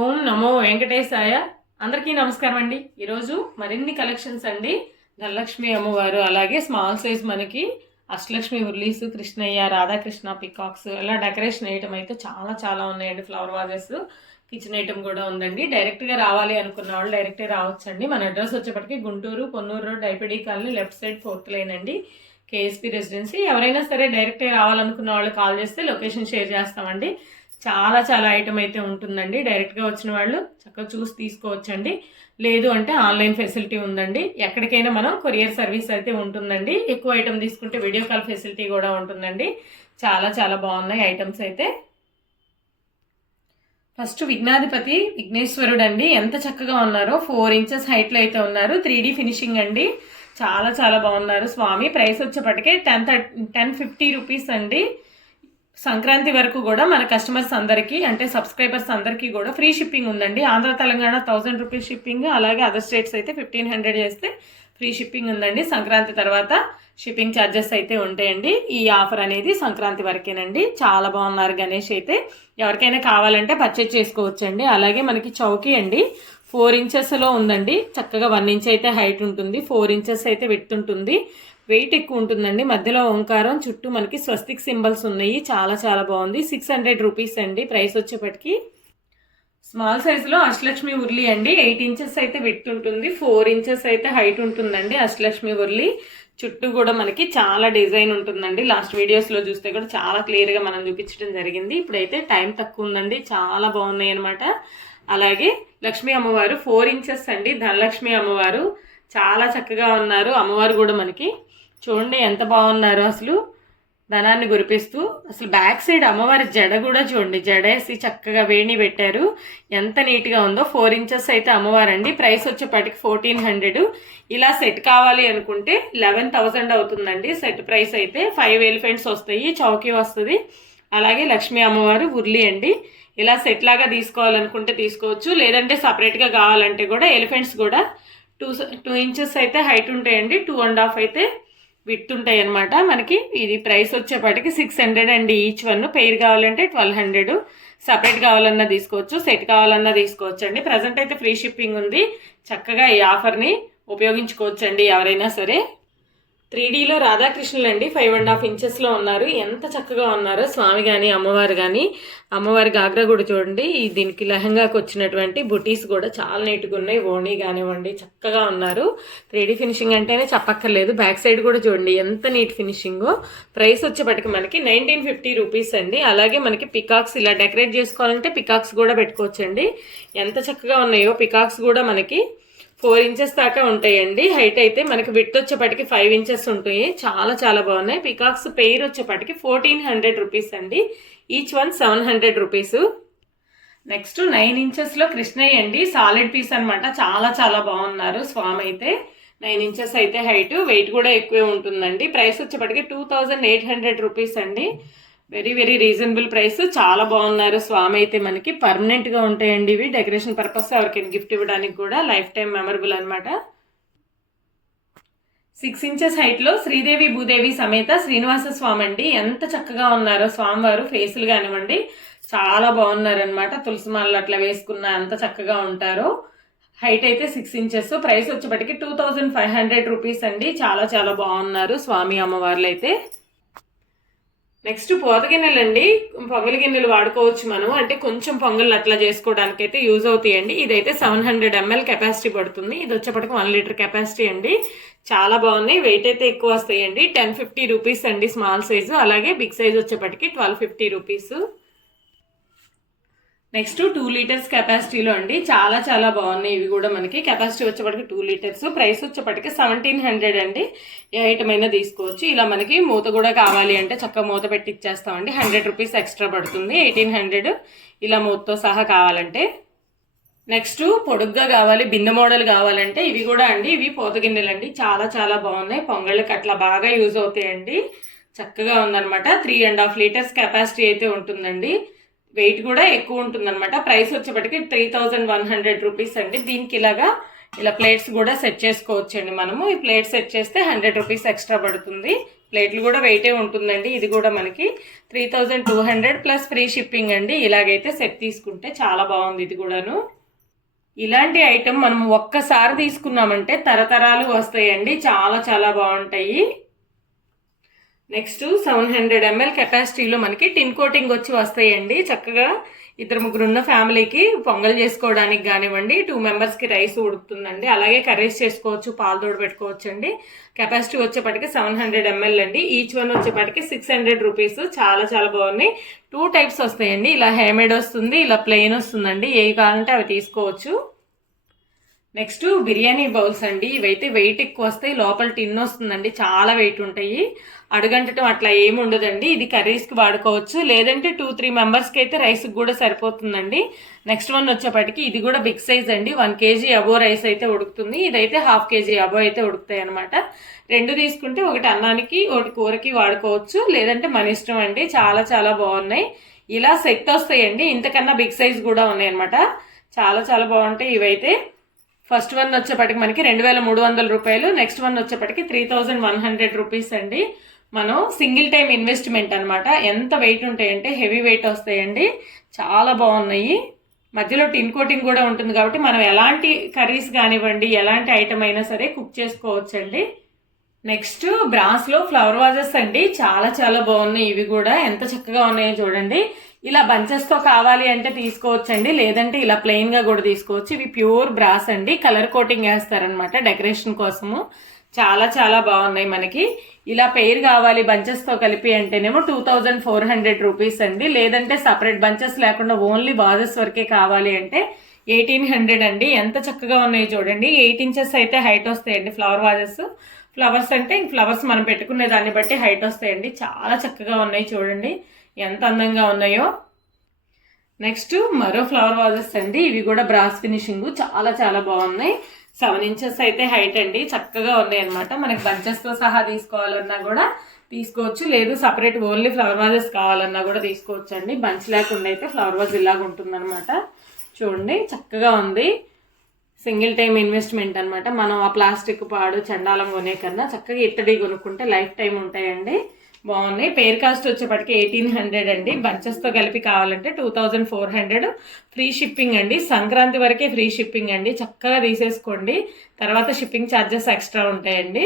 ఓం నమో వెంకటేశాయ. అందరికీ నమస్కారం అండి. ఈరోజు మరిన్ని కలెక్షన్స్ అండి. ధనలక్ష్మి అమ్మవారు అలాగే స్మాల్ సైజ్ మనకి అష్టలక్ష్మి ఉర్లీస్ కృష్ణయ్య రాధాకృష్ణ పికాక్స్ ఇలా డెకరేషన్ ఐటమ్ అయితే చాలా చాలా ఉన్నాయండి ఫ్లవర్ వాజెస్. కిచెన్ ఐటమ్ కూడా ఉందండి. డైరెక్ట్గా రావాలి అనుకున్న వాళ్ళు డైరెక్ట్గా రావచ్చండి. మన అడ్రస్ వచ్చేప్పటికి Guntur Ponnur road IPD colony left side fourth line అండి. KSP residency. ఎవరైనా సరే డైరెక్ట్గా రావాలనుకున్న వాళ్ళు కాల్ చేస్తే లొకేషన్ షేర్ చేస్తామండి. చాలా చాలా ఐటమ్ అయితే ఉంటుందండి. డైరెక్ట్గా వచ్చిన వాళ్ళు చక్కగా చూసి తీసుకోవచ్చండి. లేదు అంటే ఆన్లైన్ ఫెసిలిటీ ఉందండి. ఎక్కడికైనా మనం కొరియర్ సర్వీస్ అయితే ఉంటుందండి. ఎక్కువ ఐటమ్ తీసుకుంటే వీడియో కాల్ ఫెసిలిటీ కూడా ఉంటుందండి. చాలా చాలా బాగున్నాయి ఐటమ్స్ అయితే. ఫస్ట్ విఘ్నాధిపతి విఘ్నేశ్వరుడు అండి ఎంత చక్కగా ఉన్నారో. ఫోర్ ఇంచెస్ హైట్లో అయితే ఉన్నారు. త్రీ ఫినిషింగ్ అండి. చాలా చాలా బాగున్నారు. స్వామి ప్రైస్ వచ్చేప్పటికే టెన్ టెన్ ఫిఫ్టీ రూపీస్ అండి. సంక్రాంతి వరకు కూడా మన కస్టమర్స్ అందరికీ అంటే సబ్స్క్రైబర్స్ అందరికీ కూడా ఫ్రీ షిప్పింగ్ ఉందండి. Andhra Telangana thousand rupees shipping అలాగే అదర్ స్టేట్స్ అయితే ఫిఫ్టీన్ హండ్రెడ్ చేస్తే ఫ్రీ షిప్పింగ్ ఉందండి. సంక్రాంతి తర్వాత షిప్పింగ్ ఛార్జెస్ అయితే ఉంటాయండి. ఈ ఆఫర్ అనేది సంక్రాంతి వరకేనండి. చాలా బాగున్నారు గణేష్ అయితే. ఎవరికైనా కావాలంటే పర్చేజ్ చేసుకోవచ్చండి. అలాగే మనకి చౌకీ అండి. ఫోర్ ఇంచెస్లో ఉందండి. చక్కగా వన్ ఇంచ్ అయితే హైట్ ఉంటుంది. ఫోర్ ఇంచెస్ అయితే విత్ ఉంటుంది. వెయిట్ ఎక్కువ ఉంటుందండి. మధ్యలో ఓంకారం చుట్టూ మనకి స్వస్తిక్ సింబల్స్ ఉన్నాయి. చాలా చాలా బాగుంది. సిక్స్ హండ్రెడ్ రూపీస్ అండి ప్రైస్ వచ్చేప్పటికి. స్మాల్ సైజులో అష్టలక్ష్మి ఉర్లి అండి. ఎయిట్ ఇంచెస్ అయితే విత్ ఉంటుంది. ఫోర్ ఇంచెస్ అయితే హైట్ ఉంటుందండి అష్టలక్ష్మి ఉర్లి. చుట్టూ కూడా మనకి చాలా డిజైన్ ఉంటుందండి. లాస్ట్ వీడియోస్లో చూస్తే కూడా చాలా క్లియర్గా మనం చూపించడం జరిగింది. ఇప్పుడైతే టైం తక్కువ ఉందండి. చాలా బాగున్నాయి అనమాట అలాగే లక్ష్మీ అమ్మవారు ఫోర్ ఇంచెస్ అండి. ధనలక్ష్మి అమ్మవారు చాలా చక్కగా ఉన్నారు. అమ్మవారు కూడా మనకి చూడండి ఎంత బాగున్నారు అసలు. ధనాన్ని గురిపిస్తూ అసలు బ్యాక్ సైడ్ అమ్మవారి జడ కూడా చూడండి. జడేసి చక్కగా వేణి పెట్టారు. ఎంత నీట్గా ఉందో. ఫోర్ ఇంచెస్ అయితే అమ్మవారండి. ప్రైస్ వచ్చేపాటికి ఫోర్టీన్ హండ్రెడ్ ఇలా సెట్ కావాలి అనుకుంటే లెవెన్ థౌజండ్ అవుతుందండి. సెట్ ప్రైస్ అయితే ఫైవ్ ఎలిఫెంట్స్ వస్తాయి. చౌకీ వస్తుంది. అలాగే లక్ష్మీ అమ్మవారు ఉర్లి అండి. ఇలా సెట్ లాగా తీసుకోవాలనుకుంటే తీసుకోవచ్చు. లేదంటే సపరేట్గా కావాలంటే కూడా ఎలిఫెంట్స్ కూడా టూ టూ ఇంచెస్ అయితే హైట్ ఉంటాయండి. టూ అండ్ హాఫ్ అయితే విత్ అనమాట మనకి ఇది ప్రైస్ వచ్చేపాటికి సిక్స్ హండ్రెడ్ అండి ఈచ్ వన్. పెయిర్ కావాలంటే ట్వెల్వ్ హండ్రెడ్. సపరేట్ కావాలన్నా తీసుకోవచ్చు. సెట్ కావాలన్నా తీసుకోవచ్చు అండి. ప్రజెంట్ అయితే ఫ్రీ షిప్పింగ్ ఉంది. చక్కగా ఈ ఆఫర్ని ఉపయోగించుకోవచ్చండి ఎవరైనా సరే. త్రీ డీలో రాధాకృష్ణులు అండి ఫైవ్ అండ్ హాఫ్ ఇంచెస్లో ఉన్నారు. ఎంత చక్కగా ఉన్నారో స్వామి కానీ అమ్మవారు కానీ అమ్మవారి గాగ్రా కూడా చూడండి. ఈ దీనికి లెహంగాకి వచ్చినటువంటి బుటీస్ కూడా చాలా నీట్గా ఉన్నాయి. ఓణీ కానివ్వండి చక్కగా ఉన్నారు. త్రీ డీ ఫినిషింగ్ అంటేనే చెప్పక్కర్లేదు. బ్యాక్ సైడ్ కూడా చూడండి ఎంత నీట్ ఫినిషింగ్. ప్రైస్ వచ్చేప్పటికి మనకి నైన్టీన్ ఫిఫ్టీ రూపీస్ అండి. అలాగే మనకి పికాక్స్ ఇలా డెకరేట్ చేసుకోవాలంటే పికాక్స్ కూడా పెట్టుకోవచ్చండి. ఎంత చక్కగా ఉన్నాయో పికాక్స్ కూడా మనకి ఫోర్ ఇంచెస్ దాకా ఉంటాయండి. హైట్ అయితే మనకి విత్ వచ్చేపటికి ఫైవ్ ఇంచెస్ ఉంటాయి. చాలా చాలా బాగున్నాయి. పికాక్స్ పెయిర్ వచ్చేపటికి ఫోర్టీన్ హండ్రెడ్ రూపీస్ అండి. Each one seven hundred rupees. Next nine ఇంచెస్లో Krishnayya అండి. సాలిడ్ పీస్ అనమాట చాలా చాలా బాగున్నారు స్వామి అయితే. నైన్ ఇంచెస్ అయితే హైట్. వెయిట్ కూడా ఎక్కువే ఉంటుందండి. Price వచ్చేపటికి two thousand eight hundred rupees అండి. వెరీ వెరీ రీజనబుల్ ప్రైస్ చాలా బాగున్నారు. స్వామి అయితే మనకి పర్మనెంట్గా ఉంటాయండి ఇవి. డెకరేషన్ పర్పస్ ఎవరికైనా గిఫ్ట్ ఇవ్వడానికి కూడా లైఫ్ టైం మెమరబుల్ అనమాట సిక్స్ ఇంచెస్ హైట్లో శ్రీదేవి భూదేవి సమేత శ్రీనివాస స్వామి అండి. ఎంత చక్కగా ఉన్నారో స్వామివారు ఫేసులు కానివ్వండి. చాలా బాగున్నారనమాట తులసిమాలలు అట్లా వేసుకున్న అంత చక్కగా ఉంటారు. హైట్ అయితే సిక్స్ ఇంచెస్ ప్రైస్ వచ్చేప్పటికి two thousand five hundred rupees అండి. చాలా చాలా బాగున్నారు స్వామి అమ్మవార్లు అయితే నెక్స్ట్ పోత గిన్నెలు అండి పొంగల్ గిన్నెలు వాడుకోవచ్చు మనం అంటే కొంచెం పొంగల్ అట్లా చేసుకోవడానికి అయితే యూజ్ అవుతాయండి. ఇదైతే సెవెన్ హండ్రెడ్ ఎంఎల్ కెపాసిటీ పడుతుంది. ఇది వచ్చేప్పటికి వన్ లీటర్ కెపాసిటీ అండి. చాలా బాగున్నాయి. వెయిట్ అయితే ఎక్కువ వస్తాయండి. టెన్ ఫిఫ్టీ రూపీస్ అండి స్మాల్ సైజు అలాగే బిగ్ సైజ్ వచ్చేప్పటికి twelve fifty rupees next two litres కెపాసిటీలో అండి. చాలా చాలా బాగున్నాయి. ఇవి కూడా మనకి కెపాసిటీ వచ్చేప్పటికి టూ లీటర్స్. ప్రైస్ వచ్చేప్పటికి సెవెంటీన్ హండ్రెడ్ అండి. ఏ ఐటమ్ అయినా తీసుకోవచ్చు. ఇలా మనకి మూత కూడా కావాలి అంటే చక్కగా మూత పెట్టి ఇచ్చేస్తామండి. హండ్రెడ్ రూపీస్ ఎక్స్ట్రా పడుతుంది. ఎయిటీన్ హండ్రెడ్ ఇలా మూతతో సహా కావాలంటే. నెక్స్ట్ పొడుగ్గా కావాలి బిందె మోడల్ కావాలంటే ఇవి కూడా అండి. ఇవి పోత గిన్నెలండి. చాలా చాలా బాగున్నాయి. పొంగళ్ళకి అట్లా బాగా యూజ్ అవుతాయండి. చక్కగా ఉందన్నమాట. Three and half litres capacity అయితే ఉంటుందండి. వెయిట్ కూడా ఎక్కువ ఉంటుందన్నమాట. ప్రైస్ వచ్చేప్పటికి three thousand one hundred rupees అండి. దీనికి ఇలాగా ఇలా ప్లేట్స్ కూడా సెట్ చేసుకోవచ్చు అండి మనము. ఈ ప్లేట్ సెట్ చేస్తే హండ్రెడ్ రూపీస్ ఎక్స్ట్రా పడుతుంది. ప్లేట్లు కూడా వెయిటే ఉంటుందండి. ఇది కూడా మనకి three thousand two hundred plus free shipping అండి. ఇలాగైతే సెట్ తీసుకుంటే చాలా బాగుంది ఇది కూడాను. ఇలాంటి ఐటెం మనం ఒక్కసారి తీసుకున్నామంటే తరతరాలు వస్తాయండి. చాలా చాలా బాగుంటాయి. నెక్స్ట్ సెవెన్ హండ్రెడ్ ఎంఎల్ కెపాసిటీలో మనకి టిన్ కోటింగ్ వచ్చి వస్తాయండి. చక్కగా ఇద్దరు ముగ్గురు ఉన్న ఫ్యామిలీకి పొంగల్ చేసుకోవడానికి కానివ్వండి టూ మెంబర్స్కి రైస్ ఉడుకుతుందండి. అలాగే కర్రీస్ చేసుకోవచ్చు పాలు తోడు పెట్టుకోవచ్చు అండి కెపాసిటీ వచ్చేపటికి సెవెన్ హండ్రెడ్ ఎంఎల్ అండి. ఈచ్ వన్ వచ్చేపటికి సిక్స్ హండ్రెడ్ రూపీస్. చాలా చాలా బాగున్నాయి. టూ టైప్స్ వస్తాయండి. ఇలా హేమేడ్ వస్తుంది ఇలా ప్లెయిన్ వస్తుందండి. ఏవి కావాలంటే అవి తీసుకోవచ్చు. నెక్స్ట్ బిర్యానీ బౌల్స్ అండి. ఇవైతే వెయిట్ ఎక్కువ వస్తాయి. లోపల టిన్ వస్తుందండి. చాలా వెయిట్ ఉంటాయి. అడుగంటటం అట్లా ఏమి ఉండదండి. ఇది కర్రీస్కి వాడుకోవచ్చు. లేదంటే టూ త్రీ మెంబర్స్కి అయితే రైస్కి కూడా సరిపోతుందండి. నెక్స్ట్ వన్ వచ్చేపటికి ఇది కూడా బిగ్ సైజ్ అండి. వన్ కేజీ అబో రైస్ అయితే ఉడుకుతుంది. ఇదైతే హాఫ్ కేజీ అబో అయితే ఉడుకుతాయి అనమాట రెండు తీసుకుంటే ఒకటి అన్నానికి ఒకటి కూరకి వాడుకోవచ్చు. లేదంటే మన ఇష్టం అండి. చాలా చాలా బాగున్నాయి. ఇలా సెట్ వస్తాయండి. ఇంతకన్నా బిగ్ సైజ్ కూడా ఉన్నాయి అనమాట చాలా చాలా బాగుంటాయి ఇవైతే. ఫస్ట్ వన్ వచ్చేపటికి మనకి రెండు వేల మూడు వందల రూపాయలు next one వచ్చేపటికి three thousand one hundred rupees అండి. మనం సింగిల్ టైం ఇన్వెస్ట్మెంట్ అనమాట ఎంత వెయిట్ ఉంటాయంటే హెవీ వెయిట్ వస్తాయండి. చాలా బాగున్నాయి. మధ్యలో టిన్ కోటింగ్ కూడా ఉంటుంది కాబట్టి మనం ఎలాంటి కర్రీస్ కానివ్వండి ఎలాంటి ఐటమ్ అయినా సరే కుక్ చేసుకోవచ్చండి. నెక్స్ట్ బ్రాస్లో ఫ్లవర్ వాజెస్ అండి. చాలా చాలా బాగున్నాయి. ఇవి కూడా ఎంత చక్కగా ఉన్నాయో చూడండి. ఇలా బంచెస్తో కావాలి అంటే తీసుకోవచ్చండి. లేదంటే ఇలా ప్లెయిన్గా కూడా తీసుకోవచ్చు. ఇవి ప్యూర్ బ్రాస్ అండి. కలర్ కోటింగ్ వేస్తారనమాట డెకరేషన్ కోసము. చాలా చాలా బాగున్నాయి మనకి. ఇలా పెయిర్ కావాలి బంచెస్తో కలిపి అంటేనేమో two thousand four hundred rupees అండి. లేదంటే సపరేట్ బంచెస్ లేకుండా ఓన్లీ వాజెస్ వరకే కావాలి అంటే ఎయిటీన్ హండ్రెడ్ అండి. ఎంత చక్కగా ఉన్నాయి చూడండి. ఎయిట్ ఇంచెస్ అయితే హైట్ వస్తాయండి ఫ్లవర్ వాజెస్ ఫ్లవర్స్ అంటే ఫ్లవర్స్ మనం పెట్టుకునే దాన్ని బట్టి హైట్ వస్తాయండి. చాలా చక్కగా ఉన్నాయి చూడండి. ఎంత అందంగా ఉన్నాయో. నెక్స్ట్ మరో ఫ్లవర్ వాజెస్ అండి. ఇవి కూడా బ్రాస్ ఫినిషింగ్. చాలా చాలా బాగున్నాయి. సెవెన్ ఇంచెస్ అయితే హైట్ అండి. చక్కగా ఉన్నాయి అనమాట మనకి బంచెస్తో సహా తీసుకోవాలన్నా కూడా తీసుకోవచ్చు. లేదు సపరేట్ ఓన్లీ ఫ్లవర్ వాజెస్ కావాలన్నా కూడా తీసుకోవచ్చు అండి బంచ్ లేకుండా అయితే ఫ్లవర్ వాజ్ ఇలాగ ఉంటుందన్నమాట చూడండి చక్కగా ఉంది. సింగిల్ టైం ఇన్వెస్ట్మెంట్ అనమాట మనం ఆ ప్లాస్టిక్ పాడు చండాలం కొనే కన్నా చక్కగా ఇత్తడి కొనుక్కుంటే లైఫ్ టైం ఉంటాయండి. బాగున్నాయి. పేర్ కాస్ట్ వచ్చేప్పటికి ఎయిటీన్ హండ్రెడ్ అండి. బంచెస్తో కలిపి కావాలంటే two thousand four hundred. Free shipping అండి. సంక్రాంతి వరకే ఫ్రీ షిప్పింగ్ అండి. చక్కగా తీసేసుకోండి. తర్వాత షిప్పింగ్ ఛార్జెస్ ఎక్స్ట్రా ఉంటాయండి.